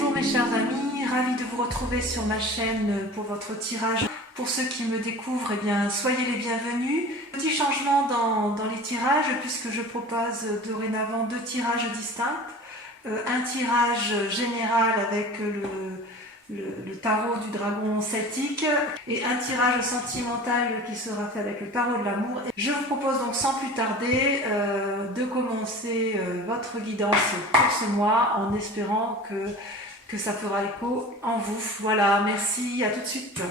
Bonjour mes chers amis, ravie de vous retrouver sur ma chaîne pour votre tirage. Pour ceux qui me découvrent, eh bien, soyez les bienvenus. Petit changement dans les tirages puisque je propose dorénavant deux tirages distincts. Un tirage général avec le tarot du dragon celtique et un tirage sentimental qui sera fait avec le tarot de l'amour. Je vous propose donc sans plus tarder de commencer votre guidance pour ce mois en espérant que ça fera écho en vous. Voilà, merci, à tout de suite.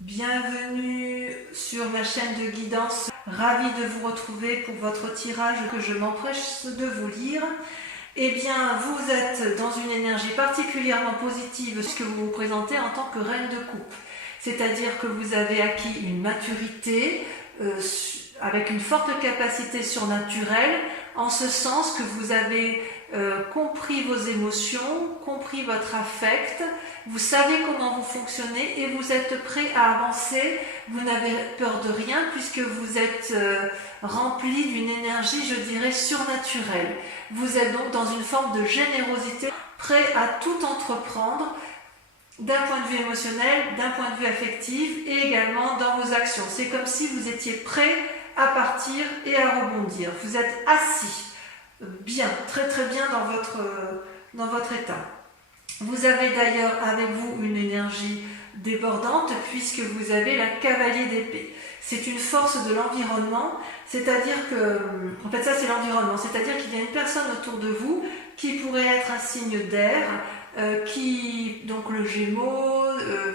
Bienvenue sur ma chaîne de guidance, ravie de vous retrouver pour votre tirage que je m'empresse de vous lire. Eh bien, vous êtes dans une énergie particulièrement positive puisque vous vous présentez en tant que reine de coupe. C'est-à-dire que vous avez acquis une maturité avec une forte capacité surnaturelle, en ce sens que vous avez compris vos émotions, compris votre affect, vous savez comment vous fonctionnez et vous êtes prêt à avancer, vous n'avez peur de rien puisque vous êtes rempli d'une énergie, je dirais, surnaturelle. Vous êtes donc dans une forme de générosité, prêt à tout entreprendre, d'un point de vue émotionnel, d'un point de vue affectif et également dans vos actions. C'est comme si vous étiez prêt à partir et à rebondir. Vous êtes assis, bien, très très bien dans votre état. Vous avez d'ailleurs avec vous une énergie débordante puisque vous avez la cavalier d'épée. C'est une force de l'environnement, c'est-à-dire que, en fait ça c'est l'environnement, c'est-à-dire qu'il y a une personne autour de vous qui pourrait être un signe d'air, donc le Gémeaux,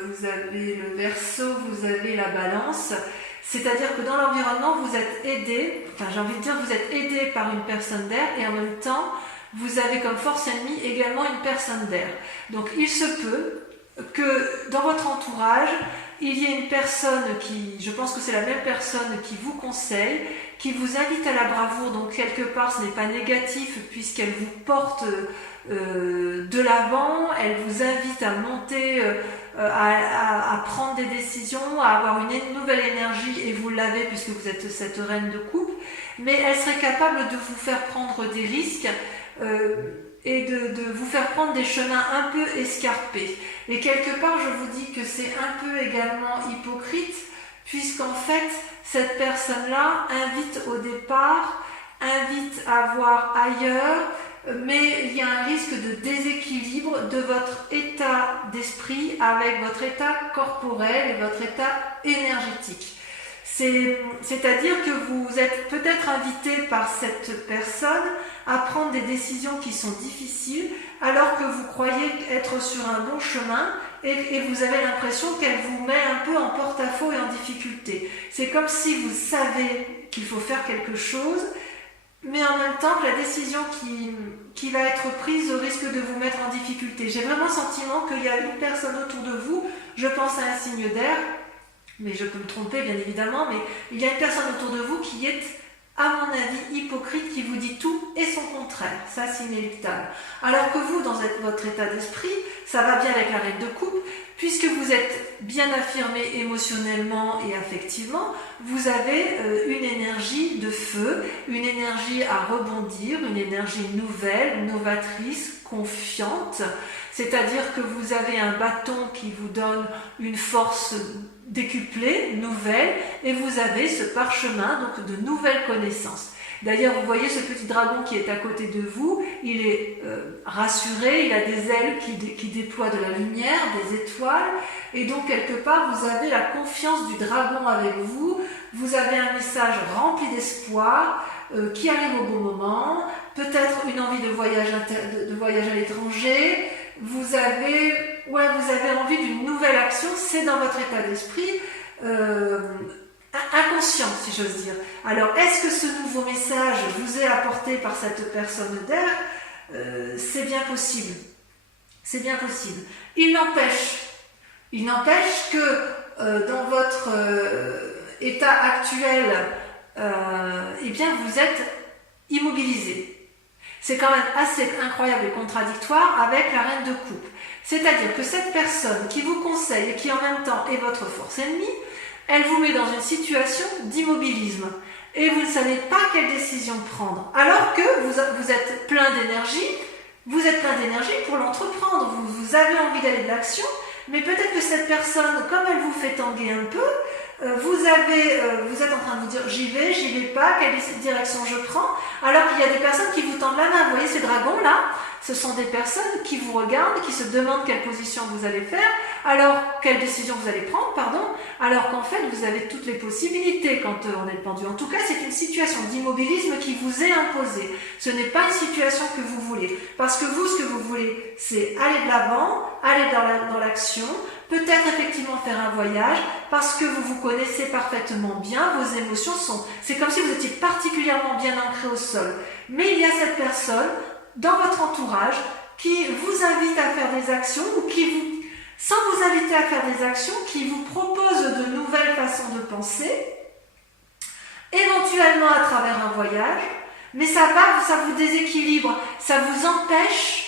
vous avez le Verseau, vous avez la Balance. C'est-à-dire que dans l'environnement, vous êtes aidé, j'ai envie de dire, vous êtes aidé par une personne d'air et en même temps, vous avez comme force ennemie également une personne d'air. Donc il se peut que dans votre entourage, il y ait une personne qui, je pense que c'est la même personne qui vous conseille, qui vous invite à la bravoure, donc quelque part ce n'est pas négatif puisqu'elle vous porte de l'avant, elle vous invite à monter, à prendre des décisions, à avoir une nouvelle énergie, et vous l'avez puisque vous êtes cette reine de coupe, mais elle serait capable de vous faire prendre des risques et de vous faire prendre des chemins un peu escarpés. Et quelque part, je vous dis que c'est un peu également hypocrite, puisqu'en fait, cette personne-là invite au départ, invite à voir ailleurs, mais il y a un risque de déséquilibre de votre état d'esprit avec votre état corporel et votre état énergétique. C'est-à-dire que vous êtes peut-être invité par cette personne à prendre des décisions qui sont difficiles alors que vous croyez être sur un bon chemin et vous avez l'impression qu'elle vous met un peu en porte-à-faux et en difficulté. C'est comme si vous savez qu'il faut faire quelque chose, mais en même temps que la décision qui va être prise risque de vous mettre en difficulté. J'ai vraiment le sentiment qu'il y a une personne autour de vous, je pense à un signe d'air, mais je peux me tromper bien évidemment, mais il y a une personne autour de vous qui est, à mon avis, hypocrite, qui vous dit tout et son contraire. Ça, c'est inéluctable. Alors que vous, dans votre état d'esprit, ça va bien avec la reine de coupe, puisque vous êtes bien affirmé émotionnellement et affectivement, vous avez une énergie de feu, une énergie à rebondir, une énergie nouvelle, novatrice, confiante, c'est-à-dire que vous avez un bâton qui vous donne une force décuplée, nouvelle, et vous avez ce parchemin donc de nouvelles connaissances. D'ailleurs, vous voyez ce petit dragon qui est à côté de vous, il est rassuré, il a des ailes qui déploient de la lumière, des étoiles, et donc quelque part vous avez la confiance du dragon avec vous, vous avez un message rempli d'espoir qui arrive au bon moment, peut-être une envie de voyage à l'étranger, vous avez envie d'une nouvelle action, c'est dans votre état d'esprit inconscient, si j'ose dire. Alors, est-ce que ce nouveau message vous est apporté par cette personne d'air? C'est bien possible. C'est bien possible. Il n'empêche Il n'empêche que dans votre état actuel, eh bien vous êtes immobilisé. C'est quand même assez incroyable et contradictoire avec la reine de coupe. C'est-à-dire que cette personne qui vous conseille et qui en même temps est votre force ennemie, elle vous met dans une situation d'immobilisme. Et vous ne savez pas quelle décision prendre. Alors que vous êtes plein d'énergie, pour l'entreprendre. Vous avez envie d'aller de l'action, mais peut-être que cette personne, comme elle vous fait tanguer un peu, vous êtes en train de vous dire j'y vais pas, quelle direction je prends, alors qu'il y a des personnes qui vous tendent la main. Vous voyez ces dragons là, ce sont des personnes qui vous regardent, qui se demandent quelle position vous allez faire, alors quelle décision vous allez prendre, pardon, alors qu'en fait vous avez toutes les possibilités quand on est pendu. En tout cas, c'est une situation d'immobilisme qui vous est imposée. Ce n'est pas une situation que vous voulez, parce que vous, ce que vous voulez, c'est aller de l'avant, aller dans l'action, peut-être effectivement faire un voyage, parce que vous vous connaissez parfaitement bien, vos émotions c'est comme si vous étiez particulièrement bien ancré au sol. Mais il y a cette personne dans votre entourage qui vous invite à faire des actions ou sans vous inviter à faire des actions, qui vous propose de nouvelles façons de penser, éventuellement à travers un voyage, mais ça vous déséquilibre, ça vous empêche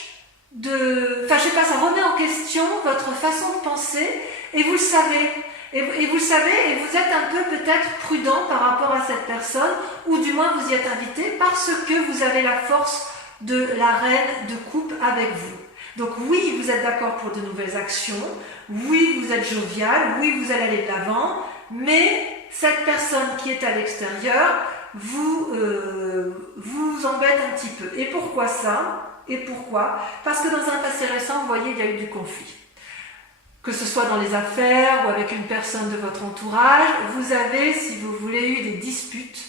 ça remet en question votre façon de penser, et vous le savez. Et vous le savez, et vous êtes un peu peut-être prudent par rapport à cette personne, ou du moins vous y êtes invité parce que vous avez la force de la reine de coupe avec vous. Donc oui, vous êtes d'accord pour de nouvelles actions, oui, vous êtes jovial, oui, vous allez aller de l'avant, mais cette personne qui est à l'extérieur vous embête un petit peu. Et pourquoi ça ? Et pourquoi ? Parce que dans un passé récent, vous voyez, il y a eu du conflit. Que ce soit dans les affaires ou avec une personne de votre entourage, vous avez, si vous voulez, eu des disputes,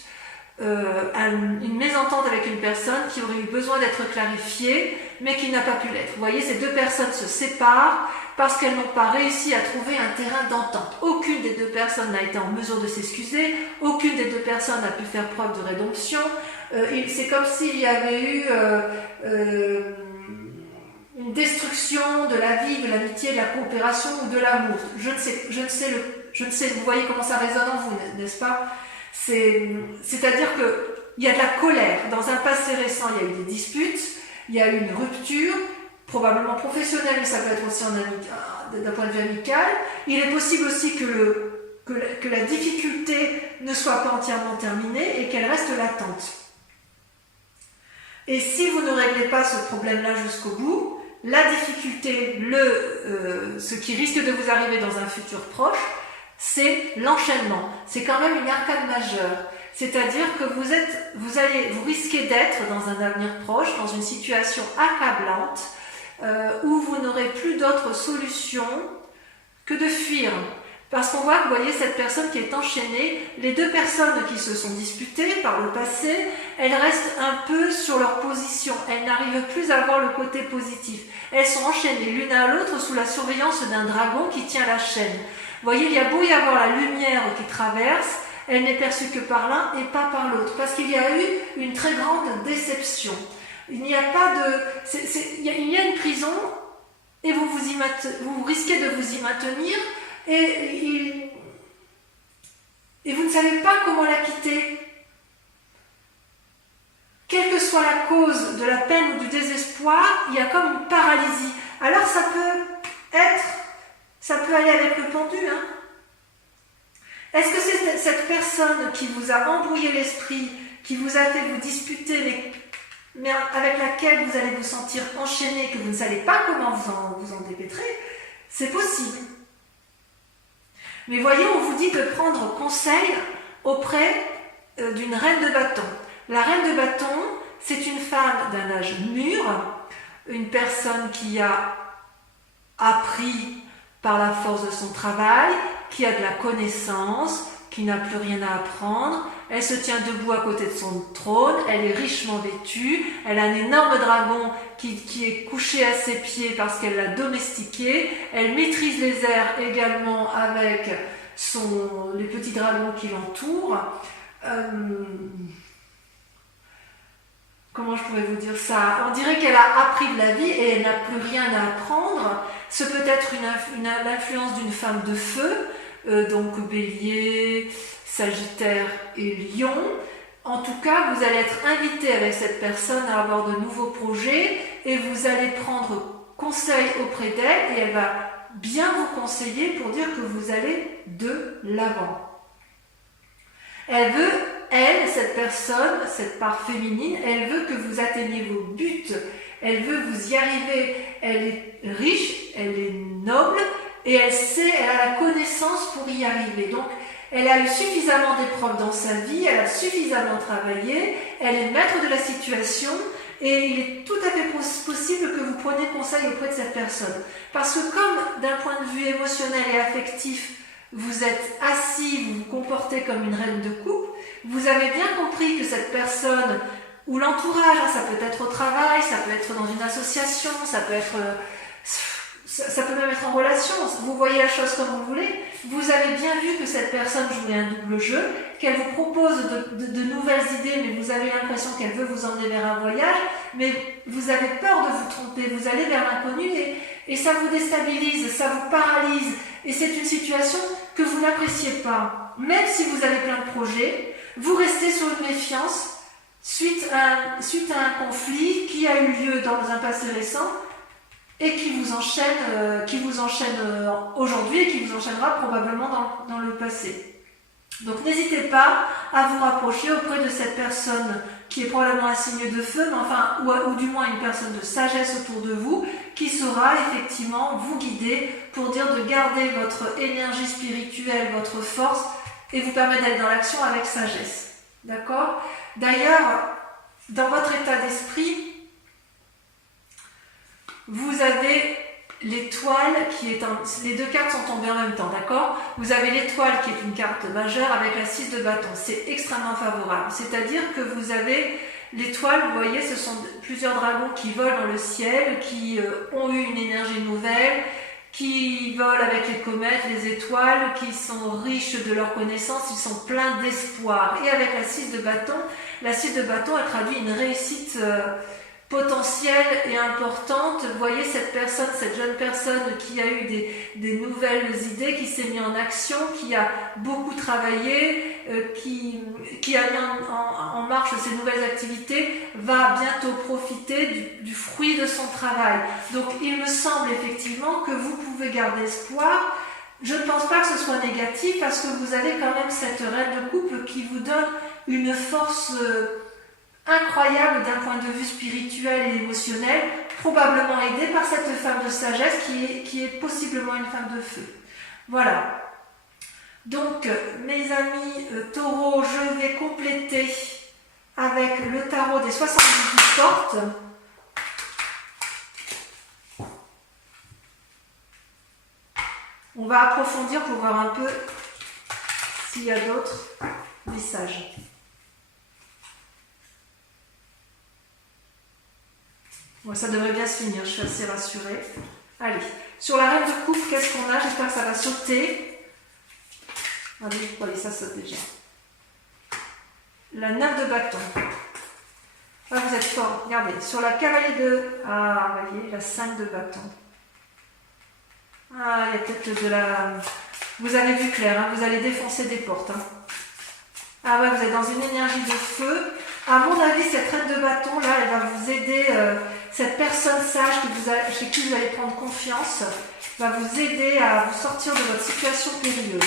une mésentente avec une personne qui aurait eu besoin d'être clarifiée, mais qui n'a pas pu l'être. Vous voyez, ces deux personnes se séparent parce qu'elles n'ont pas réussi à trouver un terrain d'entente. Aucune des deux personnes n'a été en mesure de s'excuser, aucune des deux personnes n'a pu faire preuve de rédemption. C'est comme s'il y avait eu une destruction de la vie, de l'amitié, de la coopération ou de l'amour. Je ne sais, vous voyez comment ça résonne en vous, n'est-ce pas ? C'est-à-dire qu'il y a de la colère. Dans un passé récent, il y a eu des disputes, il y a eu une rupture, probablement professionnelle, mais ça peut être aussi d'un point de vue amical. Il est possible aussi que la difficulté ne soit pas entièrement terminée et qu'elle reste latente. Et si vous ne réglez pas ce problème-là jusqu'au bout, la difficulté, ce qui risque de vous arriver dans un futur proche, c'est l'enchaînement. C'est quand même une arcade majeure. C'est-à-dire que vous risquez d'être dans un avenir proche, dans une situation accablante, où vous n'aurez plus d'autre solution que de fuir. Parce qu'on voit que, vous voyez, cette personne qui est enchaînée, les deux personnes qui se sont disputées par le passé, elles restent un peu sur leur position. Elles n'arrivent plus à voir le côté positif. Elles sont enchaînées l'une à l'autre sous la surveillance d'un dragon qui tient la chaîne. Vous voyez, il y a beau y avoir la lumière qui traverse, elle n'est perçue que par l'un et pas par l'autre. Parce qu'il y a eu une très grande déception. Il n'y a pas de... il y a une prison et vous risquez de vous y maintenir et vous ne savez pas comment la quitter. Quelle que soit la cause de la peine ou du désespoir, il y a comme une paralysie. Alors ça peut aller avec le pendu, hein. Est-ce que c'est cette personne qui vous a embrouillé l'esprit, qui vous a fait vous disputer, mais avec laquelle vous allez vous sentir enchaîné, que vous ne savez pas comment vous en dépêtrer? C'est possible. Mais voyez, on vous dit de prendre conseil auprès d'une reine de bâton. La reine de bâton, c'est une femme d'un âge mûr, une personne qui a appris par la force de son travail, qui a de la connaissance, qui n'a plus rien à apprendre. Elle se tient debout à côté de son trône, elle est richement vêtue, elle a un énorme dragon qui est couché à ses pieds parce qu'elle l'a domestiqué, elle maîtrise les airs également avec les petits dragons qui l'entourent. Comment je pourrais vous dire ça? On dirait qu'elle a appris de la vie et elle n'a plus rien à apprendre. Ce peut être l'influence d'une femme de feu, donc Bélier, Sagittaire et Lion. En tout cas, vous allez être invité avec cette personne à avoir de nouveaux projets et vous allez prendre conseil auprès d'elle et elle va bien vous conseiller pour dire que vous allez de l'avant. Elle veut, cette personne, cette part féminine, elle veut que vous atteigniez vos buts, elle veut vous y arriver, elle est riche, elle est noble et elle a la connaissance pour y arriver. Donc, elle a eu suffisamment d'épreuves dans sa vie, elle a suffisamment travaillé, elle est maître de la situation et il est tout à fait possible que vous preniez conseil auprès de cette personne. Parce que comme d'un point de vue émotionnel et affectif, vous êtes assis, vous vous comportez comme une reine de coupe, vous avez bien compris que cette personne ou l'entourage, ça peut être au travail, ça peut être dans une association, ça peut même être en relation, vous voyez la chose comme vous voulez, vous avez bien vu que cette personne jouait un double jeu, qu'elle vous propose de nouvelles idées, mais vous avez l'impression qu'elle veut vous emmener vers un voyage, mais vous avez peur de vous tromper, vous allez vers l'inconnu et ça vous déstabilise, ça vous paralyse, et c'est une situation que vous n'appréciez pas. Même si vous avez plein de projets, vous restez sur une méfiance suite à un conflit qui a eu lieu dans un passé récent, et qui vous enchaîne aujourd'hui et qui vous enchaînera probablement dans le passé. Donc n'hésitez pas à vous rapprocher auprès de cette personne qui est probablement un signe de feu, mais enfin, ou du moins une personne de sagesse autour de vous, qui saura effectivement vous guider pour dire de garder votre énergie spirituelle, votre force, et vous permettre d'aller dans l'action avec sagesse. D'accord ? D'ailleurs, dans votre état d'esprit, vous avez l'étoile qui est les deux cartes sont tombées en même temps, d'accord ? Vous avez l'étoile qui est une carte majeure avec la 6 de bâton. C'est extrêmement favorable. C'est-à-dire que vous avez l'étoile, vous voyez, ce sont plusieurs dragons qui volent dans le ciel, qui ont eu une énergie nouvelle, qui volent avec les comètes, les étoiles, qui sont riches de leurs connaissances, ils sont pleins d'espoir. Et avec la 6 de bâton, elle traduit une réussite potentielle et importante. Vous voyez cette jeune personne qui a eu des nouvelles idées, qui s'est mis en action, qui a beaucoup travaillé, qui a mis en marche ces nouvelles activités, va bientôt profiter du fruit de son travail. Donc il me semble effectivement que vous pouvez garder espoir. Je ne pense pas que ce soit négatif parce que vous avez quand même cette reine de coupe qui vous donne une force incroyable d'un point de vue spirituel et émotionnel, probablement aidée par cette femme de sagesse qui est possiblement une femme de feu. Voilà. Donc, mes amis taureaux, je vais compléter avec le tarot des 78 portes. On va approfondir pour voir un peu s'il y a d'autres messages. Bon, ça devrait bien se finir, je suis assez rassurée. Allez, sur la reine de coupe, qu'est-ce qu'on a? J'espère que ça va sauter. Allez, ça saute déjà. La 9 de bâton. Ah, vous êtes fort, regardez. Sur la cavalier de... Ah, vous voyez, la 5 de bâton. Ah, il y a peut-être de la... Vous avez vu clair, hein, vous allez défoncer des portes. Hein. Ah ouais, vous êtes dans une énergie de feu. À mon avis, cette reine de bâton, là, elle va vous aider... cette personne sage chez qui vous allez prendre confiance va vous aider à vous sortir de votre situation périlleuse.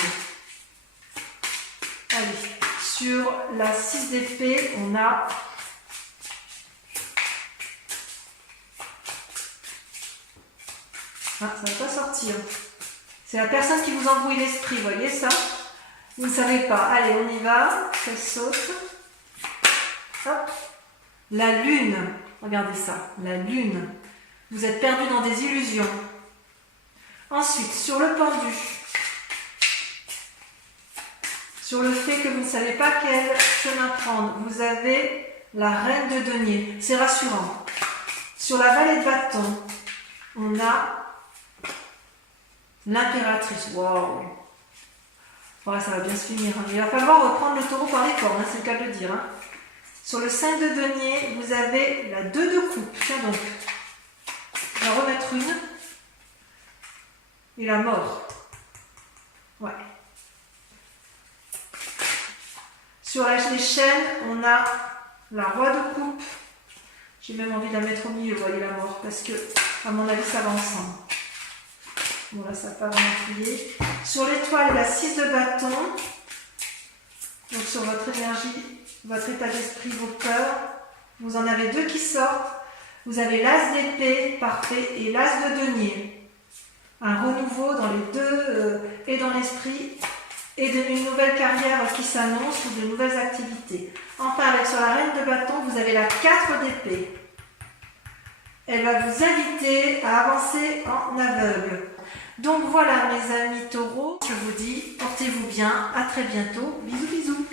Allez, sur la 6 d'épée, on a... Ah, ça ne va pas sortir. C'est la personne qui vous embrouille l'esprit, vous voyez ça? Vous ne savez pas. Allez, on y va. Ça saute. Hop. La lune. Regardez ça. La lune. Vous êtes perdu dans des illusions. Ensuite, sur le pendu. Sur le fait que vous ne savez pas quel chemin prendre. Vous avez la reine de denier. C'est rassurant. Sur la vallée de bâton, on a l'impératrice. Waouh! Ouais, ça va bien se finir. Hein. Il va falloir reprendre le taureau par les cornes, hein, c'est le cas de le dire. Hein. Sur le 5 de denier, vous avez la 2 de coupe. Tiens donc. Je vais en remettre une. et la mort. Ouais. Sur les chaînes, on a la roi de coupe. J'ai même envie de la mettre au milieu, vous voyez la mort, parce que, à mon avis, ça va ensemble. Bon, là, ça n'a pas vraiment plié. Sur l'étoile, la 6 de bâton. Donc, sur votre énergie, votre état d'esprit, vos peurs. Vous en avez 2 qui sortent. Vous avez l'as d'épée, parfait, et l'as de denier. Un renouveau dans les deux, et dans l'esprit, et une nouvelle carrière qui s'annonce ou de nouvelles activités. Enfin, sur la reine de bâton, vous avez la 4 d'épée. Elle va vous inviter à avancer en aveugle. Donc voilà mes amis taureaux, je vous dis, portez-vous bien, à très bientôt, bisous bisous.